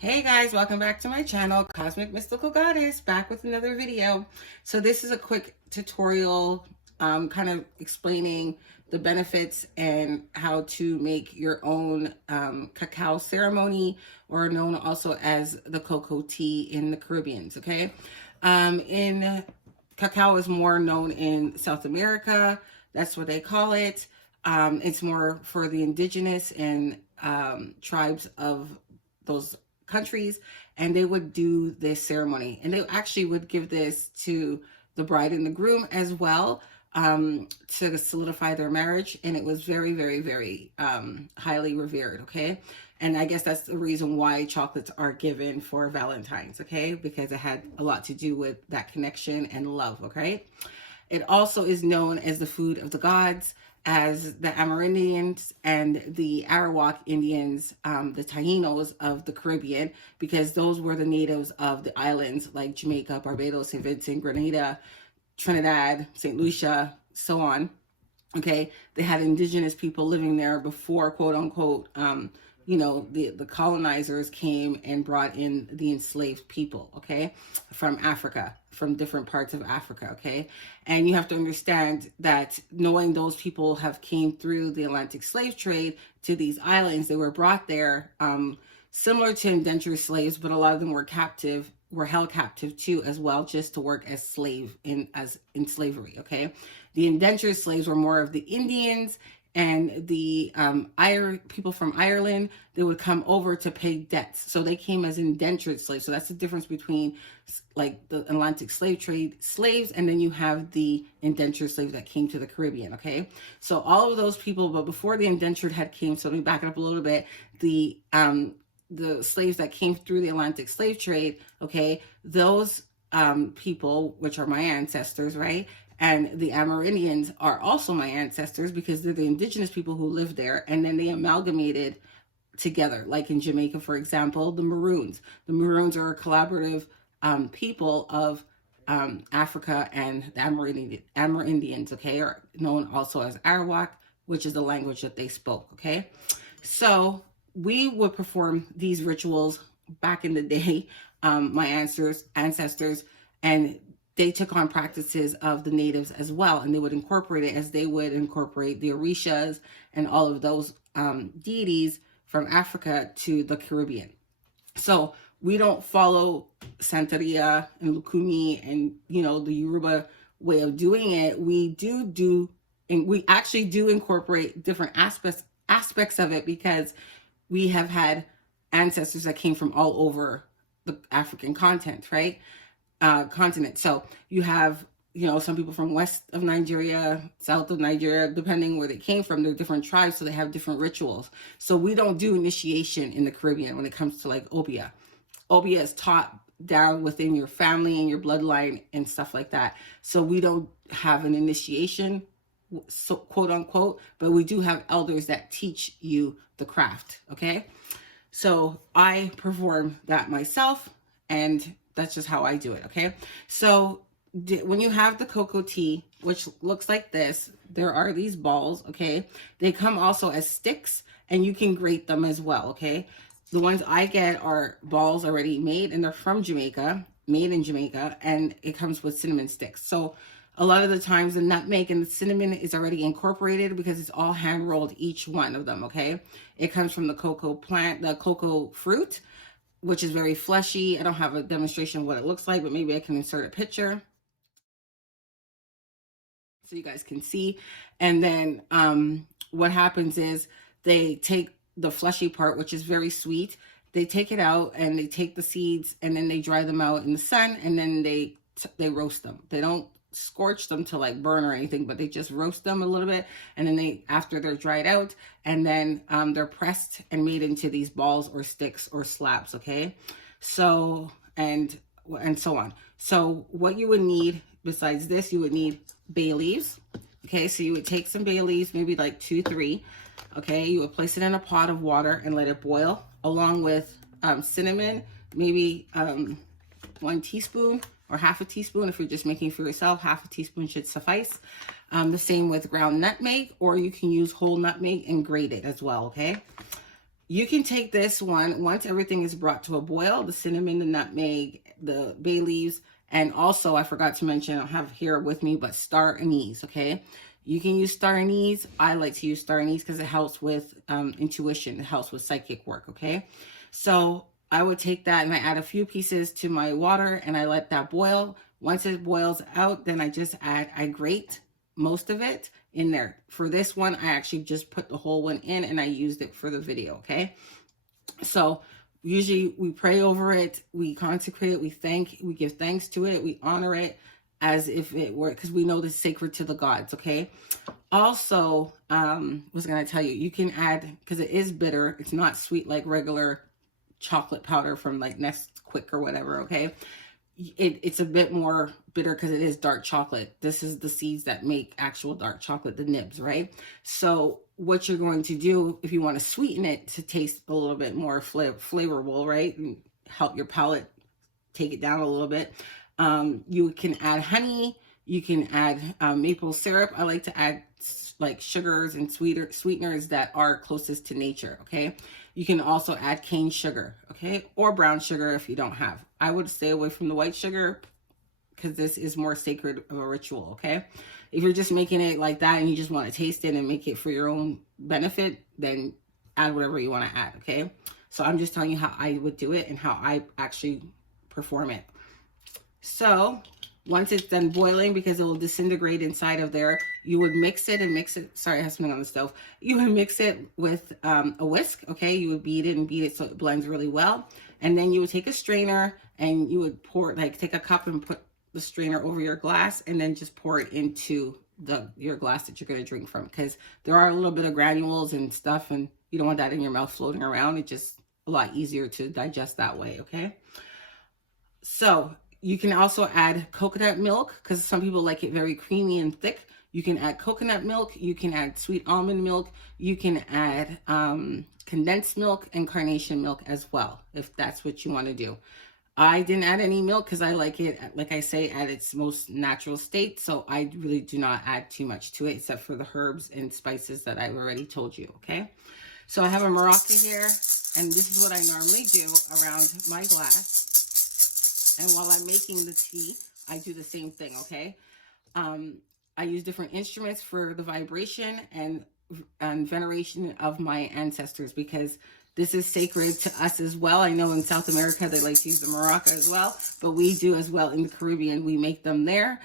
Hey guys, welcome back to my channel, Cosmic Mystical Goddess, back with another video. So this is a quick tutorial kind of explaining the benefits and how to make your own cacao ceremony, or known also as the cocoa tea in the Caribbean, okay? In Cacao is more known in South America. That's what they call it. It's more for the indigenous and tribes of those countries, and they would do this ceremony, and they actually would give this to the bride and the groom as well, to solidify their marriage. And it was very, very, very highly revered, okay? And I guess that's the reason why chocolates are given for Valentine's, okay? Because it had a lot to do with that connection and love, okay? It also is known as the food of the gods, as the Amerindians and the Arawak Indians, the Taínos of the Caribbean, because those were the natives of the islands like Jamaica, Barbados, St. Vincent, Grenada, Trinidad, St. Lucia, so on. Okay, they had indigenous people living there before, quote unquote, the colonizers came and brought in the enslaved people, okay, from Africa, from different parts of Africa, okay? And you have to understand that knowing those people have came through the Atlantic slave trade to these islands, they were brought there, similar to indentured slaves, but a lot of them were held captive too as well, just to work as in slavery, okay? The indentured slaves were more of the Indians and the people from Ireland. They would come over to pay debts. So they came as indentured slaves. So that's the difference between like the Atlantic slave trade slaves, and then you have the indentured slaves that came to the Caribbean, okay? So all of those people, but before the indentured had came, so let me back it up a little bit, the slaves that came through the Atlantic slave trade, okay, those people, which are my ancestors, right? And the Amerindians are also my ancestors because they're the indigenous people who live there. And then they amalgamated together, like in Jamaica, for example, the Maroons. The Maroons are a collaborative people of Africa and the Amerindians, okay, are known also as Arawak, which is the language that they spoke, okay? So we would perform these rituals back in the day, my ancestors, and they took on practices of the natives as well, and they would incorporate it as they would incorporate the Orishas and all of those deities from Africa to the Caribbean. So we don't follow Santeria and Lukumi and, the Yoruba way of doing it. We and we actually do incorporate different aspects of it, because we have had ancestors that came from all over the African continent, right? Continent. So you have, some people from west of Nigeria, south of Nigeria, depending where they came from. They're different tribes, so they have different rituals. So we don't do initiation in the Caribbean when it comes to like obia. Obia is taught down within your family and your bloodline and stuff like that. So we don't have an initiation, so quote unquote, but we do have elders that teach you the craft, okay? So I perform that myself, and that's just how I do it, okay? So when you have the cocoa tea, which looks like this, there are these balls, okay? They come also as sticks, and you can grate them as well, okay? The ones I get are balls already made, and they're from Jamaica, made in Jamaica, and it comes with cinnamon sticks. So a lot of the times the nutmeg and the cinnamon is already incorporated because it's all hand rolled, each one of them, okay? It comes from the cocoa plant, the cocoa fruit, which is very fleshy. I don't have a demonstration of what it looks like, but maybe I can insert a picture so you guys can see. And then what happens is they take the fleshy part, which is very sweet. They take it out and they take the seeds, and then they dry them out in the sun, and then they roast them. They don't scorch them to like burn or anything, but they just roast them a little bit, and then after they're dried out, and then they're pressed and made into these balls or sticks or slabs, okay? So and so on. So what you would need besides this, you would need bay leaves, okay? So you would take some bay leaves, maybe like 2, 3, okay? You would place it in a pot of water and let it boil, along with cinnamon, maybe 1 teaspoon or half a teaspoon. If you're just making for yourself, half a teaspoon should suffice. The same with ground nutmeg, or you can use whole nutmeg and grate it as well, okay? You can take this one once everything is brought to a boil, the cinnamon, the nutmeg, the bay leaves, and also I forgot to mention, I don't have here with me, but star anise, okay? You can use star anise. I like to use star anise because it helps with intuition. It helps with psychic work, okay? So I would take that and I add a few pieces to my water and I let that boil. Once it boils out, then I grate most of it in there. For this one, I actually just put the whole one in and I used it for the video, okay? So usually we pray over it, we consecrate it, we give thanks to it, we honor it as if it were, because we know this is sacred to the gods, okay? Also, was gonna tell you, you can add, because it is bitter, it's not sweet like regular chocolate powder from like Nesquik or whatever, okay? It's a bit more bitter because it is dark chocolate. This is the seeds that make actual dark chocolate, the nibs, right? So what you're going to do, if you want to sweeten it to taste a little bit more flavorful, right? And help your palate take it down a little bit. You can add honey. You can add maple syrup. I like to add like sugars and sweeteners that are closest to nature, okay? You can also add cane sugar, okay? Or brown sugar if you don't have. I would stay away from the white sugar because this is more sacred of a ritual, okay? If you're just making it like that and you just want to taste it and make it for your own benefit, then add whatever you want to add, okay? So I'm just telling you how I would do it and how I actually perform it. So once it's done boiling, because it will disintegrate inside of there, you would mix it. Sorry, I have something on the stove. You would mix it with a whisk, okay? You would beat it so it blends really well. And then you would take a strainer and you would pour, like take a cup and put the strainer over your glass and then just pour it into your glass that you're going to drink from, because there are a little bit of granules and stuff and you don't want that in your mouth floating around. It's just a lot easier to digest that way, okay? So you can also add coconut milk because some people like it very creamy and thick. You can add coconut milk. You can add sweet almond milk. You can add condensed milk and carnation milk as well, if that's what you want to do. I didn't add any milk because I like it, like I say, at its most natural state. So I really do not add too much to it except for the herbs and spices that I've already told you, okay? So I have a maraca here, and this is what I normally do around my glass. And while I'm making the tea, I do the same thing, okay? I use different instruments for the vibration and veneration of my ancestors because this is sacred to us as well. I know in South America, they like to use the maraca as well, but we do as well in the Caribbean. We make them there.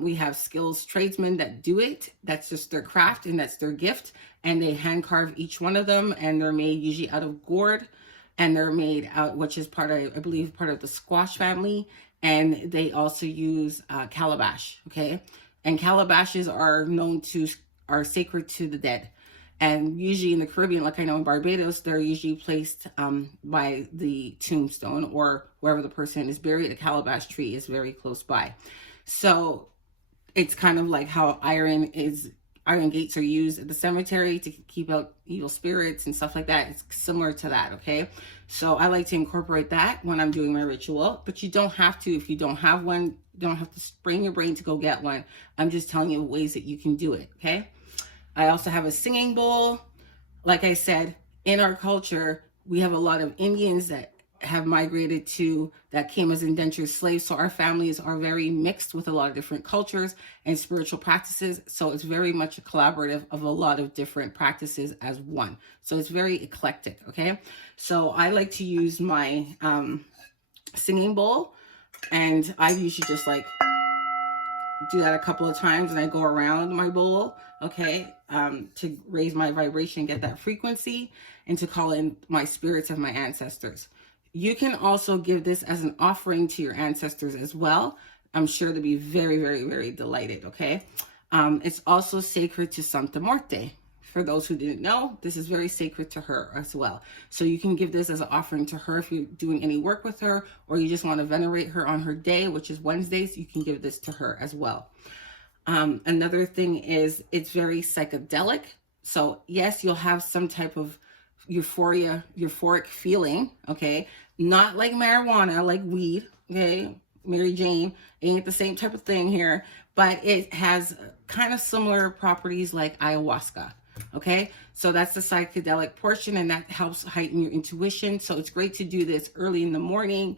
We have skills tradesmen that do it. That's just their craft and that's their gift. And they hand carve each one of them, and they're made usually out of gourd. And they're made out, which is part of, I believe, part of the squash family. And they also use calabash, okay? And calabashes are sacred to the dead. And usually in the Caribbean, like I know in Barbados, they're usually placed by the tombstone or wherever the person is buried. A calabash tree is very close by. So it's kind of like how iron gates are used at the cemetery to keep out evil spirits and stuff like that. It's similar to that, okay? So I like to incorporate that when I'm doing my ritual, but you don't have to. If you don't have one, you don't have to sprain your brain to go get one. I'm just telling you ways that you can do it, okay? I also have a singing bowl. Like I said, in our culture, we have a lot of Indians that have migrated that came as indentured slaves. So our families are very mixed with a lot of different cultures and spiritual practices. So it's very much a collaborative of a lot of different practices as one. So it's very eclectic, okay? So I like to use my singing bowl, and I usually just like do that a couple of times, and I go around my bowl, okay, to raise my vibration, get that frequency, and to call in my spirits of my ancestors. You can also give this as an offering to your ancestors as well. I'm sure they'll be very, very, very delighted, okay? It's also sacred to Santa Muerte. For those who didn't know, this is very sacred to her as well. So you can give this as an offering to her if you're doing any work with her, or you just want to venerate her on her day, which is Wednesdays, you can give this to her as well. Another thing is it's very psychedelic. So yes, you'll have some type of euphoric feeling, okay? Not like marijuana, like weed, okay? Mary Jane ain't the same type of thing here, but it has kind of similar properties like ayahuasca. Okay, so that's the psychedelic portion, and that helps heighten your intuition. So it's great to do this early in the morning,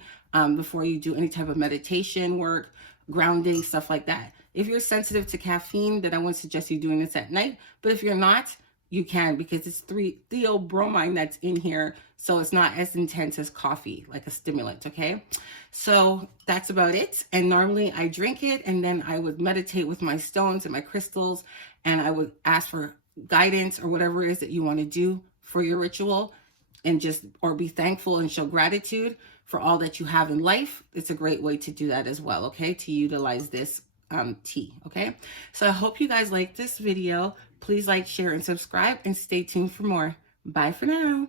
before you do any type of meditation work, grounding, stuff like that. If you're sensitive to caffeine, then I wouldn't suggest you doing this at night. But if you're not, you can, because it's theobromine that's in here, so it's not as intense as coffee, like a stimulant. Okay, so that's about it. And normally I drink it, and then I would meditate with my stones and my crystals, and I would ask for guidance or whatever it is that you want to do for your ritual, and just, or be thankful and show gratitude for all that you have in life. It's a great way to do that as well. Okay, to utilize this tea. Okay, so I hope you guys like this video. Please like, share, and subscribe, and stay tuned for more. Bye for now.